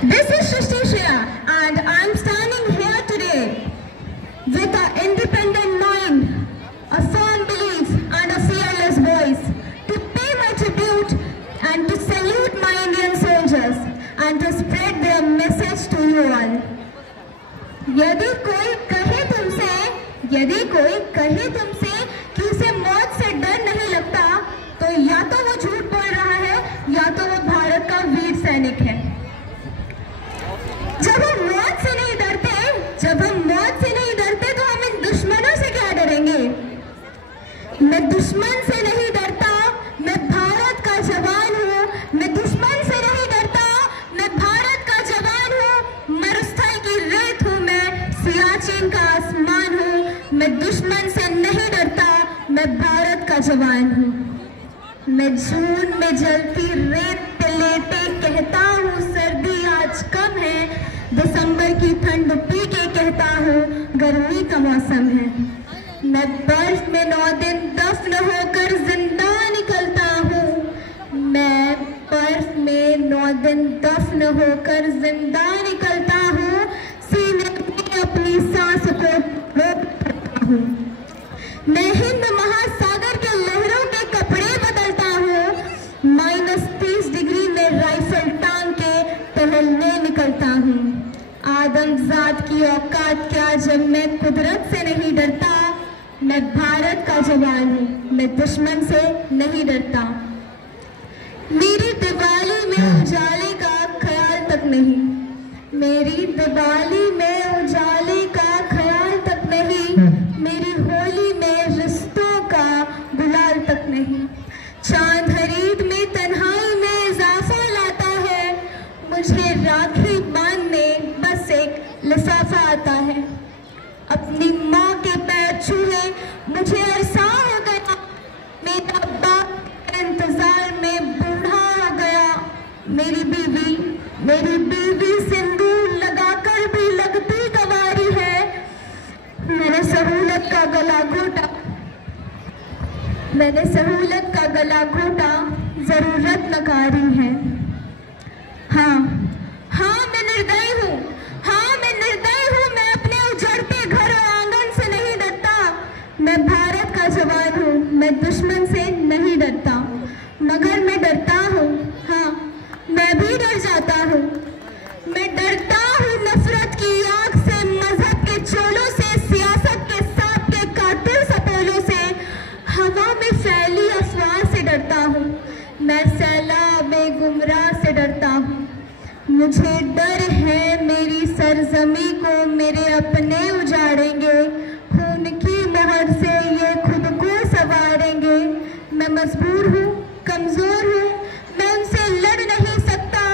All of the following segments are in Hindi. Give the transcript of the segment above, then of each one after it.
This is Shrishti Shreya and I am standing here today with an independent mind, a firm belief and a fearless voice to pay my tribute and to salute my Indian soldiers and to spread their message to you all. यदि कोई कहे तुमसे कि उसे मौत से डर नहीं लगता, तो या तो वो झूठ बोल रहा है या तो वो भारत का वीर सैनिक है। जब हम मौत से नहीं डरते तो हम इन दुश्मनों से क्या डरेंगे। मैं दुश्मन से नहीं डरता, मैं भारत का जवान हूँ। मैं दुश्मन से नहीं डरता, मैं भारत का जवान हूँ। मरुस्थल की रेत हूँ मैं, सियाचिन का आसमान हूँ। मैं दुश्मन से नहीं डरता, मैं भारत का जवान हूँ। मैं जून में जलती रेत पे लेटे कहता हूँ सर्दी आज कम है। दिसंबर की ठंड पी के कहता हूँ गर्मी का मौसम है। मैं बर्फ में 9 दिन दफन होकर जिंदा निकलता हूँ। मैं बर्फ में 9 दिन दफन होकर जिंदा निकलता हूँ। सीने में अपनी सांस को रोकता हूँ। मैं हिंद महासागर के लहरों के कपड़े बदलता हूँ। -30 डिग्री में राइफल टांग के टहलने निकलता हूँ। आदमजात की औकात क्या जब मैं कुदरत से नहीं डरता। मैं भारत का जवान हूँ, मैं दुश्मन से नहीं डरता। मेरी दिवाली में उजाले का ख्याल तक नहीं, मेरी दिवाली में उजाले का ख्याल तक नहीं। मेरी होली में रिश्तों का गुलाल तक नहीं। चांद हरीद में तन्हाई में इजाफा लाता है। मुझे राखी बांधने बस एक लिफाफा आता है। अपनी माँ के पैर छूए मुझे अरसा हो गया। मेरा बाप के इंतजार में बूढ़ा हो गया। मेरी बीवी सिंदूर लगाकर भी लगती गवारी है। मैंने सहूलत का गला घोटा, जरूरत नकारी है। हाँ मैं निर्दयी हूँ। मैं अपने उजड़ते घर और आंगन से नहीं डरता। मैं भारत का जवान हूँ, मैं दुश्मन से नहीं डरता। मगर मैं डरता हूँ, हाँ मैं भी डर जाता हूँ। मैं डरता हूँ नफरत की आग से, मजहब के चोलों से, सियासत के सांप के कातिल सपोलों से। हवा में फैली अफवाह से डरता हूँ। मैं सैलाब गुमराह से डरता हूँ। मुझे डर है मेरी सरजमी को मेरे अपने उजाड़ेंगे। खून की मोहर से ये खुद को संवारेंगे। मैं मजबूर हूँ, कमजोर हूँ, मैं उनसे लड़ नहीं सकता।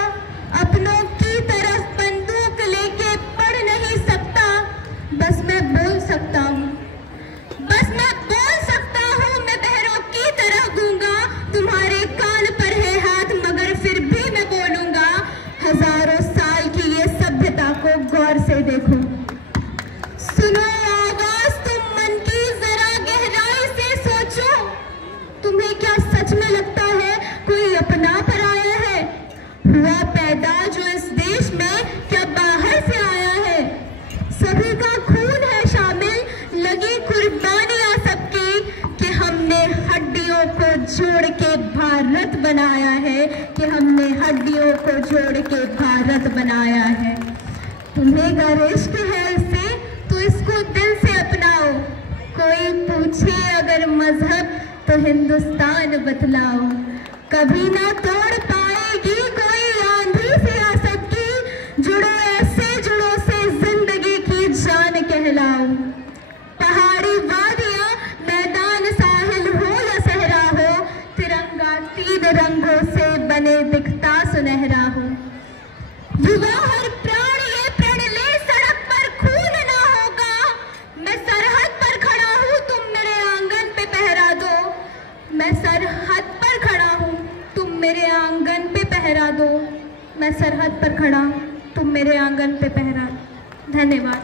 अपनों की तरफ बंदूक लेके पढ़ नहीं सकता। बस मैं बोल सकता हूँ, मैं बहरों की तरह गूंगा। तुम्हारे कान पर है हाथ मगर फिर भी मैं बोलूंगा। हजारों साल की ये सभ्यता को गौर से देखो। सुनो आवाज तुम मन की, जरा गहराई से सोचो। तुम्हें क्या सच में लगता है कोई अपना पराया है? हुआ पैदा जो इस देश में क्या बाहर से आया है? सभी का खून है शामिल, लगी कुर्बानियां सबकी कि हमने हड्डियों को जोड़ के भारत बनाया है। तुम्हें अगर इश्क है इससे तो इसको दिल से अपनाओ। कोई पूछे अगर मजहब तो हिंदुस्तान बतलाओ। कभी ना तोड़ पाएगी कोई आंधी सियासत की। जुड़ो ऐसे जुड़ो से जिंदगी की जान कहलाओ। पहाड़ी वादियां मैदान साहिल हो या सहरा हो, तिरंगा 3 रंगों से बने दिखता सुनहरा हो। युवा हर प्राण ये प्रण ले, सड़क पर खून ना होगा। मैं सरहद पर खड़ा हूँ, तुम मेरे आंगन पे पहरा दो। मैं सरहद पर खड़ा हूँ, तुम मेरे आंगन पे पहरा दो। मैं सरहद पर खड़ा हूँ, तुम मेरे आंगन पे पहरा दो। धन्यवाद।